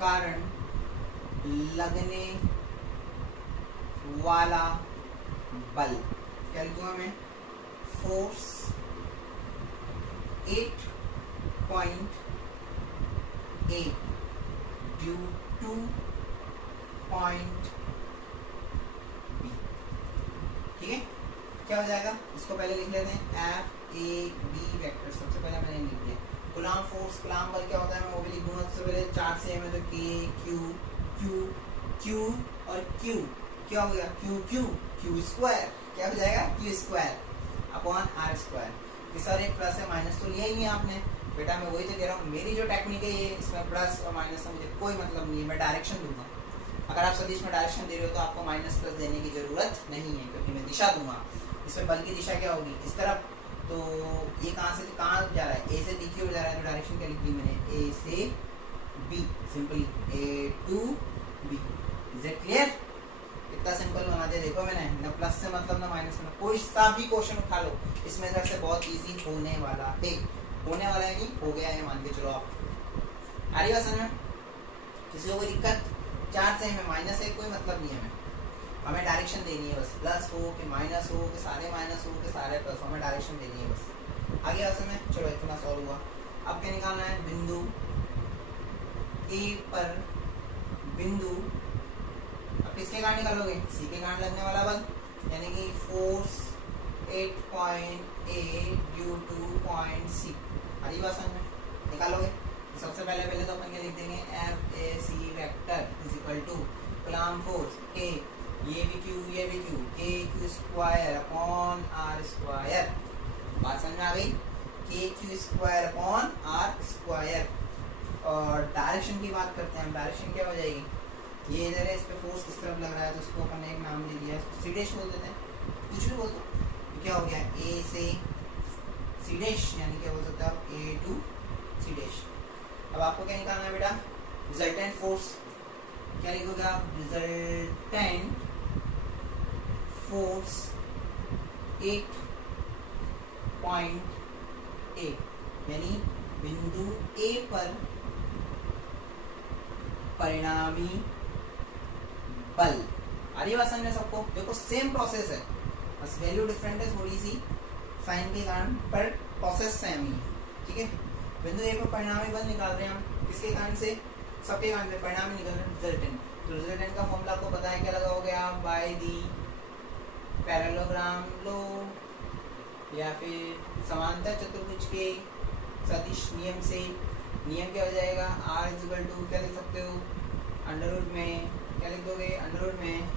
कारण लगने वाला बल क्या लिखूंगा मैं, force 8.8 due to point B. ठीक है, क्या हो जाएगा, इसको पहले लिख लेते हैं, एफ ए बी वेक्टर। सबसे पहले मैंने लिख दिया कूलम्ब फोर्स, कूलम्ब बल क्या होता है, मैं वो भी लिख दूंगा। सबसे पहले चार्ट से है तो के क्यू क्यू क्यू और क्यू, क्या हो गया, क्यू क्यू क्यू स्क्वायर, क्या हो जाएगा, q square upon are square. ये सर एक प्लस है माइनस तो लिया ही नहीं आपने बेटा, मैं वही तो कह रहा हूँ, मेरी जो टेक्निक है ये, इसमें प्लस और माइनस का मुझे कोई मतलब नहीं है, मैं डायरेक्शन दूंगा। अगर आप सदिश में डायरेक्शन दे रहे हो तो आपको माइनस प्लस देने की जरूरत नहीं है, क्योंकि मैं दिशा दूंगा। इसमें बल की दिशा क्या होगी, इस तरफ। तो ये कहाँ से कहाँ जा रहा है, ए से बी की ओर जा रहा है, तो डायरेक्शन क्या लिख दी मैंने, ए से B, simply A to B. Is it clear, इतना सिंपल बना दिया। देखो मैंने न प्लस से मतलब ना माइनस से, कोई सा भी क्वेश्चन उठा लो इस मेथड से बहुत इजी होने वाला है, होने वाला है, नहीं हो गया है मान के चलो आप। आ रही बात समझ में, किसी को कोई दिक्कत, चार से हमें माइनस है कोई मतलब नहीं है, हमें डायरेक्शन देनी है बस, प्लस हो कि माइनस हो कि सारे माइनस हो कि सारे प्लस हो, हमें डायरेक्शन देनी है बस। आगे बात समझ में, चलो इतना सॉल्व हुआ। अब क्या निकालना है, बिंदु ए पर बिंदु, अब किसके कारण निकालोगे, सी के कारण लगने वाला बल, यानी कि force 8.8 due to point C. आधी बात समझ में, निकालोगे। सबसे पहले तो अपन क्या लिख देंगे, F A C vector is equal to Coulomb force के, ये भी q k Q square upon are square. बात समझ में आ गई, k Q square upon are square. और डायरेक्शन की बात करते हैं, डायरेक्शन क्या हो जाएगी, ये इधर है, इस पे फोर्स किस तरफ लग रहा है, तो उसको अपन ने एक नाम दे दिया है, सी डैश बोल देते हैं, कुछ भी बोल दो। तो क्या हो गया, ए से सी डैश, यानी क्या बोल सकते हैं आप, ए टू सी डैश। अब आपको क्या निकालना है बेटा, रिजल्टेंट फोर्स, क्या लिखोगे आप, रिजल्टेंट फोर्स 8.8, यानी बिंदु ए पर परिणामी बल। आ रही बात समझ में सबको, देखो सेम प्रोसेस है, बस वैल्यू डिफरेंट है थोड़ी सी साइन के कारण, पर प्रोसेस सेम ही। ठीक है, बिंदु ए पर परिणामी बल निकाल रहे हैं हम, किसके कारण से, सबके कारण से परिणामी निकल रहे हैं, रिजल्टेंट। तो रिजल्टेंट का फॉर्मूला आपको पता है, क्या लगाओगे आप, बाय दी पैरेललोग्राम लो, या फिर समांतर चतुर्भुज के सदिश नियम से। नियम क्या हो जाएगा, r इज इक्वल टू, क्या लिख सकते हो, अंडर रूट में क्या लिख दोगे, अंडर रूट में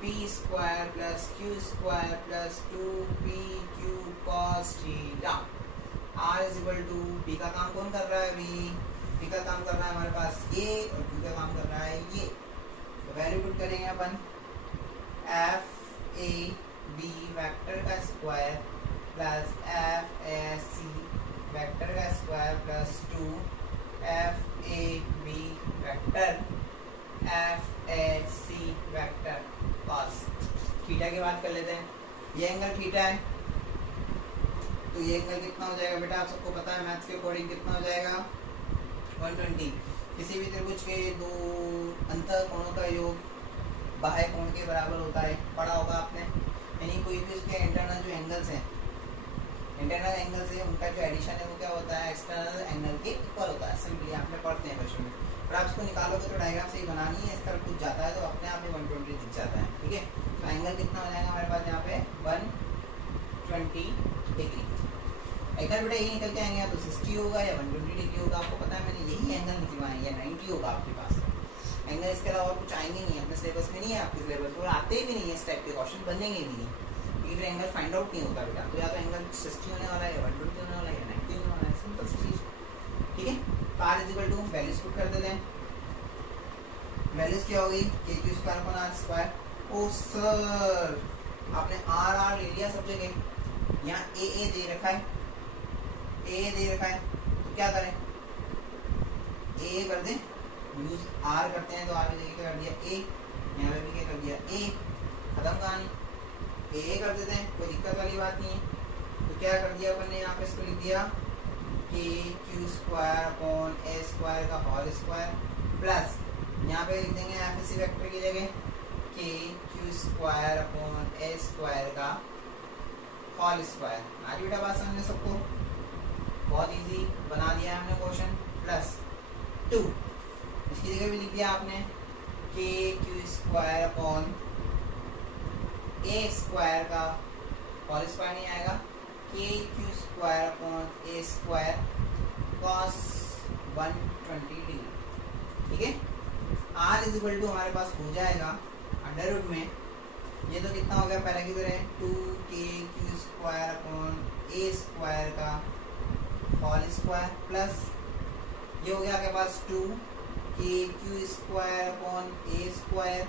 p square plus q square plus 2pq cos theta. r is equal to, p का काम कौन कर रहा है अभी, p का काम कर रहा है हमारे पास ये, और q का काम कर रहा है ये। तो वैल्यू पुट करेंगे अपन, एफ ए बी वेक्टर का square plus F A C vector का square plus 2 F A B vector F A C vector cos theta की बात कर लेते हैं। ये एंगल थीटा है, तो ये एंगल कितना हो जाएगा बेटा, आप सबको पता है मैथ्स के अकॉर्डिंग कितना हो जाएगा 120। किसी भी त्रिभुज के दो अंतर कोणों का योग बाह्य कोण के बराबर होता है, पढ़ा होगा आपने। यानी कोई भी उसके इंटरनल जो एंगल्स हैं, इंटरनल एंगल से उनका जो एडिशन है वो क्या होता है, एक्सटर्नल एंगल के इक्वल होता है। सिंपली आपने पढ़ते हैं क्वेश्चन में, पर आप इसको निकालोगे तो डायग्राम से ही बनानी है, इस तरफ कुछ जाता है तो अपने आप ही 120 दिख जाता है। ठीक है, तो एंगल कितना हो जाएगा हमारे पास यहाँ पे 120 डिग्री। एंगल बेटा यही निकल के आएंगे, या तो 60 होगा या 120 डिग्री होगा। आपको पता है मैंने यही एंगल निकलवाए हैं, या 90 होगा आपके पास एंगल। इसके अलावा और कुछ आएंगे नहीं, अपने सिलेबस में नहीं है, आपके सिलेबस में आते भी नहीं है, इस टाइप के क्वेश्चन बनेंगे भी नहीं, क्योंकि फिर एंगल फाइंड आउट नहीं होता बेटा। तो या तो एंगल 60 होने वाला है, 120 होने वाला है, या 90 होने वाला है, सिंपल सी चीज। ठीक है, r equal to values put कर देते हैं। वैल्यूज क्या होगी, k² अपॉन r स्क्वायर। ओ सर आपने r ले लिया सब जगह, यहाँ a दे रखा है, a दे रखा है, तो क्या करें, a कर दें, यूज r करते हैं, तो r की जगह क्या कर दिया a, यहाँ पे भी क्या कर दिया a, खत्म कहानी। a कर देते हैं, कोई दिक्कत वाली बात नहीं है। तो क्या कर दिया अपन ने, यहाँ पे इसको लिख दिया k² अपॉन a स्क्वायर का होल स्क्वायर, प्लस यहाँ पे लिख देंगे एफ वेक्टर की जगह k² अपॉन a स्क्वायर का होल स्क्वायर। आज बेटा बात समझे सबको, बहुत इजी बना दिया हमने क्वेश्चन। प्लस 2 इसकी जगह भी लिख दिया आपने k² अपॉन a स्क्वायर का होल स्क्वायर नहीं आएगा, k² upon a square cos 120 degree. ठीक है, r इज इक्वल टू हमारे पास हो जाएगा अंडर रूट में, ये तो कितना हो गया पहले की तरह 2k² अपॉन a स्क्वायर का होल स्क्वायर, प्लस ये हो गया आपके पास 2k² अपॉन a स्क्वायर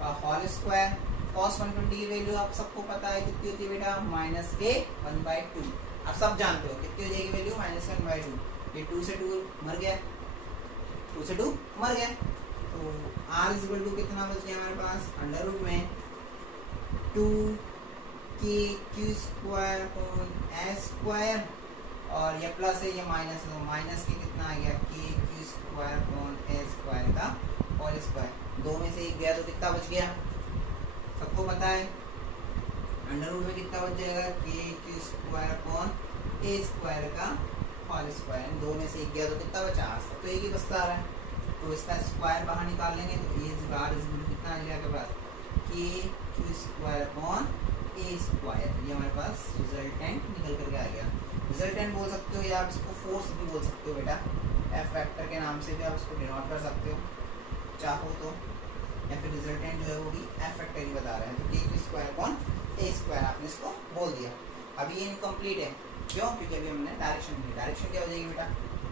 का होल स्क्वायर। cos 120 की वैल्यू आप सबको पता है कितनी होती है बेटा, -k/1/2। आप सब जानते हो कितनी हो जाएगी वैल्यू, -1/2। ये 2 से 2 मर गया, 2 से 2 मर गया, तो r इज इक्वल टू कितना बच गया हमारे पास अंडर रूट में 2k² अपॉन a स्क्वायर, और ये प्लस है ये माइनस है, माइनस के कितना आ गया k² अपॉन a स्क्वायर का होल स्क्वायर। दो में से एक गया तो कितना बच गया, सबको पता है अंडर रूट में कितना बच जाएगा k² अपॉन a स्क्वायर का होल स्क्वायर। दो में से एक गया तो कितना बचा, सब तो एक ही बचता आ रहा है, तो इसका स्क्वायर बाहर निकाल लेंगे तो a कितना आ जाएगा आपके पास k² अपॉन a स्क्वायर। ये हमारे पास रिजल्टेंट निकल करके आ गया। रिजल्टेंट बोल सकते हो या आप इसको फोर्स भी बोल सकते हो बेटा, f वेक्टर के नाम से भी आप इसको डिनोट कर सकते हो चाहो तो, या फिर रिजल्टेंट जो है वो भी f वेक्टर ही बता रहे हैं, तो k² अपॉन a स्क्वायर आपने इसको बोल दिया। अभी ये इनकम्प्लीट है, क्यों, क्योंकि अभी हमने डायरेक्शन दी। डायरेक्शन क्या हो जाएगी बेटा,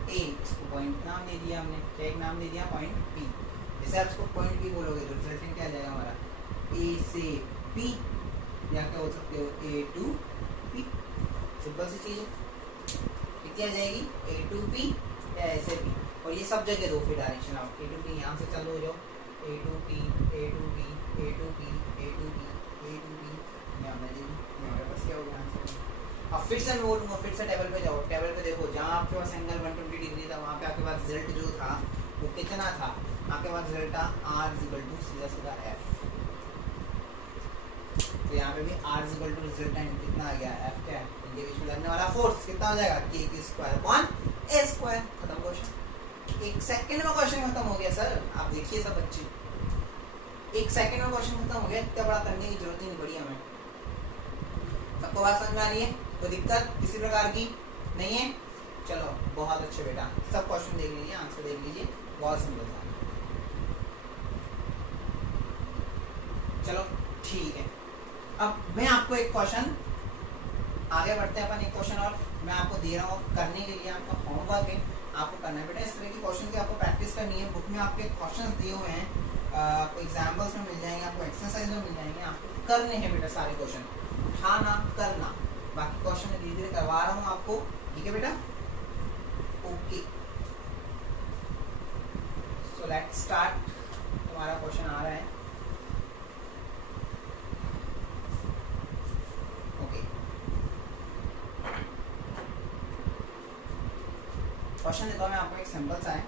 a, इसको पॉइंट नाम दे दिया हमने, क्या एक नाम दे दिया पॉइंट p। जैसे आप इसको पॉइंट p बोलोगे तो रिजल्टेंट क्या आ जाएगा हमारा a से p, या क्या हो सकते हो a to p। सिंपल सी चीज है, कितनी आ जाएगी a to p या a से p, और ये सब जगह दो फिर डायरेक्शन आप a to p यहाँ से चालू हो जाओ, a to p, a to p, a to p, a to p, a to p, यहाँ पे बस क्या हो गया आंसर। अब फिर से मैं बोलूँगा, फिर से टेबल पे जाओ, टेबल पे देखो जहाँ आपके पास एंगल 120 डिग्री था वहाँ पे आपके पास रिजल्ट जो था वो कितना था, आपके पास रिजल्ट था r इज इक्वल टू सीधा f। तो यहाँ पे भी r is equal to resultant कितना आ गया f, क्या है इनके बीच में लगने वाला फोर्स कितना हो जाएगा k² अपॉन a स्क्वायर। खत्म क्वेश्चन, एक सेकंड में क्वेश्चन खत्म हो गया सर। आप देखिए सब बच्चे, एक सेकंड में क्वेश्चन खत्म हो गया, इतना बड़ा करने की जरूरत ही नहीं पड़ी हमें। सबको बात समझ में आ रही है, कोई दिक्कत किसी प्रकार की नहीं है। चलो बहुत अच्छे बेटा, सब क्वेश्चन देख लीजिए, आंसर देख लीजिए, बहुत सिंपल था। चलो ठीक है, अब मैं आपको एक क्वेश्चन, आगे बढ़ते हैं अपन, एक क्वेश्चन और मैं आपको दे रहा हूँ करने के लिए, आपका होमवर्क है, आपको करना है बेटा। इस तरह की क्वेश्चन की आपको प्रैक्टिस करनी है। बुक में आपके क्वेश्चन दिए हुए हैं, आपको एग्जाम्पल्स में मिल जाएंगे, आपको एक्सरसाइज में मिल जाएंगे, आपको करने हैं बेटा सारे क्वेश्चन, उठाना करना। बाकी क्वेश्चन मैं धीरे धीरे करवा रहा हूँ आपको, ठीक है बेटा, ओके। Let's start. तुम्हारा क्वेश्चन आ रहा है। ओके, क्वेश्चन देता हूँ मैं आपको। एक सिंपल सा है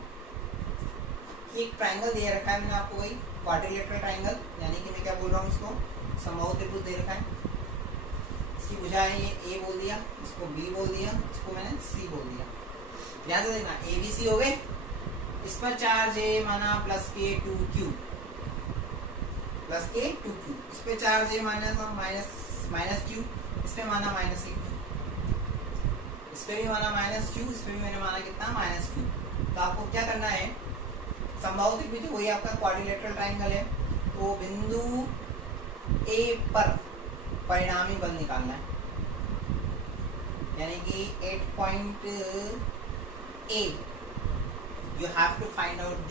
कि एक ट्राइंगल दे रखा है मैंने आपको, वही क्वाड्रिलेटरल ट्राइंगल, यानी कि मैं क्या बोल रहा हूँ, इसको समबाहु त्रिभुज दे रखा है। इसकी भुजा है ये ए बोल दिया, इसको बी बोल दिया, इसको मैंने सी बोल दिया। ध्यान से देखना, ए बी सी हो गए। इस पर चार्ज ए माना प्लस के टू क्यू, प्लस के टू क्यू। इस पे चार्ज ए माइनस क्यू, इस पे माना माइनस क्यू, इस पे भी माना माइनस क्यू, इस पे भी मैंने माना कितना माइनस क्यू। तो आपको क्या करना है, समबाहु त्रिभुज वही आपका क्वाड्रिलेटरल ट्राइंगल है, तो बिंदु ए पर परिणामी बल निकालना है, यानी कि 8 point A you have to find out the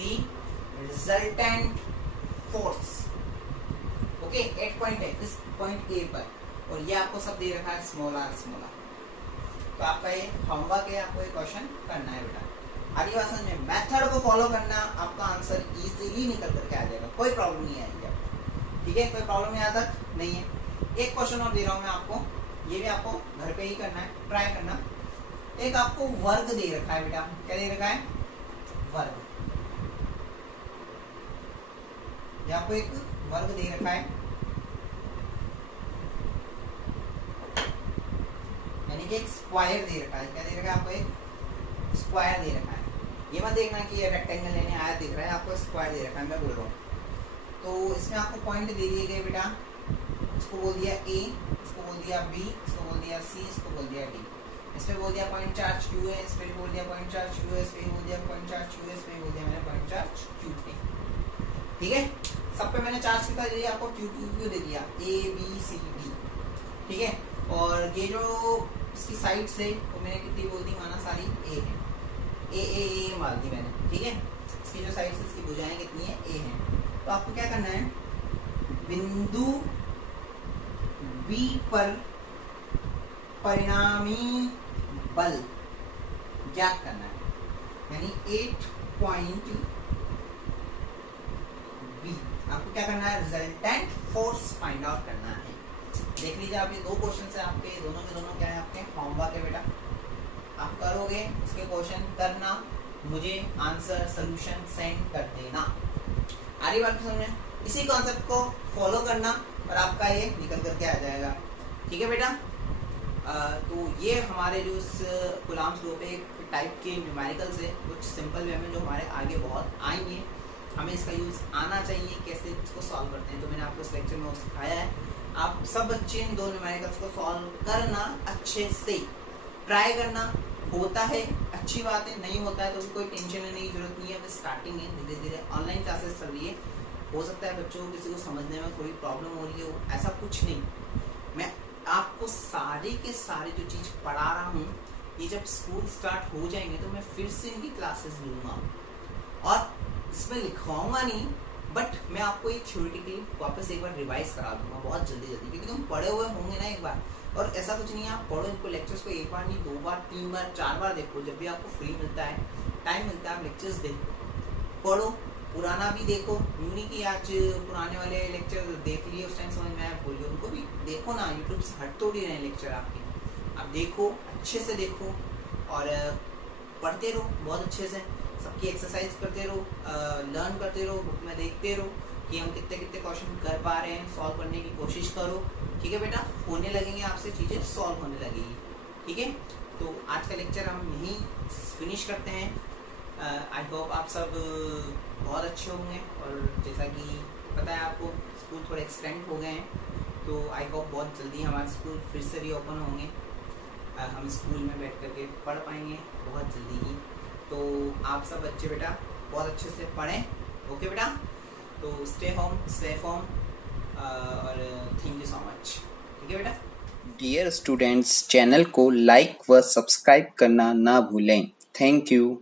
resultant force. Okay, 8 point है इस पॉइंट ए पर, और ये आपको सब दे रखा है स्मॉल आर स्मॉल आर। तो आपका ये होमवर्क है, आपको ये क्वेश्चन करना है बेटा। आगे बात समझ में, मेथड को फॉलो करना, आपका आंसर इजीली निकल करके आ जाएगा, कोई प्रॉब्लम नहीं आएगी आपको। ठीक है, कोई प्रॉब्लम यहाँ तक नहीं है। एक क्वेश्चन और दे रहा हूँ मैं आपको, ये भी आपको घर पे ही करना है, ट्राई करना। एक आपको वर्ग दे रखा है बेटा, क्या दे रखा है, वर्ग। ये आपको एक वर्ग दे रखा है, यानी कि एक स्क्वायर दे रखा है। क्या दे रखा है आपको, एक स्क्वायर दे रखा है। ये मत देखना कि ये रेक्टेंगल यानी आयत दिख रहा है, आपको स्क्वायर दे रखा है, मैं बोल रहा हूँ। तो इसमें आपको पॉइंट दे दिए गए बेटा, इसको बोल दिया ए, इसको बोल दिया बी, इसको बोल दिया सी, इसको बोल दिया डी। इस पे बोल दिया पॉइंट चार्ज क्यू है, इस पे बोल दिया पॉइंट चार्ज क्यू है, इस पे बोल दिया पॉइंट चार्ज क्यू है, इस पे बोल दिया मैंने पॉइंट चार्ज क्यू है। ठीक है, सब पे मैंने चार्ज कितना दे दिया आपको, क्यू क्यू क्यू दे दिया, ए बी सी डी। ठीक है, और ये जो इसकी साइड से तो मैंने कितनी बोल दी, माना सारी ए है, ए मार दी मैंने। ठीक है, इसकी जो साइड से इसकी भुजाएं कितनी है, ए है। तो आपको क्या करना है, बिंदु बी पर परिणामी बल ज्ञात करना है, यानी 8 पॉइंट बी। आपको क्या करना है, रिजल्टेंट फोर्स फाइंड आउट करना है। देख लीजिए, आप ये दो क्वेश्चन है आपके, दोनों के दोनों क्या है, आपके होमवर्क है बेटा। आप करोगे उसके क्वेश्चन करना, मुझे आंसर सोल्यूशन सेंड कर देना। आगे बात समझ, इसी कॉन्सेप्ट को फॉलो करना और आपका ये निकल करके आ जाएगा। ठीक है बेटा, तो ये हमारे जो इस कुलाम्स लॉ पे एक टाइप के न्यूमेरिकल्स है, कुछ सिंपल वे में जो हमारे आगे बहुत आएंगे, हमें इसका यूज आना चाहिए, कैसे इसको सॉल्व करते हैं। तो मैंने आपको इस लेक्चर में सिखाया है। आप सब बच्चे इन दो न्यूमेरिकल्स को सॉल्व करना, अच्छे से ट्राई करना। होता है अच्छी बात है, नहीं होता है तो कोई टेंशन लेने की जरूरत नहीं है, अभी स्टार्टिंग है, धीरे धीरे ऑनलाइन क्लासेस चल रही है। हो सकता है बच्चों को किसी को समझने में थोड़ी प्रॉब्लम हो रही है, ऐसा कुछ नहीं। मैं आपको सारे के सारे जो चीज़ पढ़ा रहा हूँ, ये जब स्कूल स्टार्ट हो जाएंगे तो मैं फिर से इनकी क्लासेस लूँगा और इसमें लिखवाऊँगा नहीं, बट मैं आपको ये थ्योरेटिकली वापस एक बार रिवाइज करा दूंगा बहुत जल्दी जल्दी, क्योंकि तुम पढ़े हुए होंगे ना एक बार। और ऐसा कुछ नहीं है, आप पढ़ो इनको लेक्चर्स को एक बार नहीं, 2 बार 3 बार 4 बार देखो, जब भी आपको फ्री मिलता है, टाइम मिलता है, आप लेक्चर्स देखो, पढ़ो, पुराना भी देखो। यूँ नहीं कि आज पुराने वाले लेक्चर देख लिए उस टाइम समझ में आया बोलिए, उनको भी देखो ना, यूट्यूब से हट तो नहीं रहे लेक्चर आपके, आप देखो, अच्छे से देखो और पढ़ते रहो बहुत अच्छे से, सबकी एक्सरसाइज करते रहो, लर्न करते रहो, बुक में देखते रहो कि हम कितने कितने क्वेश्चन कर पा रहे हैं, सॉल्व करने की कोशिश करो। ठीक है बेटा, होने लगेंगे आपसे चीज़ें, सॉल्व होने लगेगी। ठीक है, तो आज का लेक्चर हम यहीं फिनिश करते हैं। आई होप आप सब बहुत अच्छे होंगे, और जैसा कि पता है आपको स्कूल थोड़े एक्सटेंड हो गए हैं, तो आई होप बहुत जल्दी हमारे स्कूल फिर से रीओपन होंगे, हम स्कूल में बैठ करके पढ़ पाएंगे बहुत जल्दी ही। तो आप सब बच्चे बेटा बहुत अच्छे से पढ़ें, ओके बेटा। तो स्टे होम, सेफ होम, और थैंक यू सो मच। ठीक है बेटा। डियर स्टूडेंट्स, चैनल को लाइक व सब्सक्राइब करना ना भूलें। Thank you.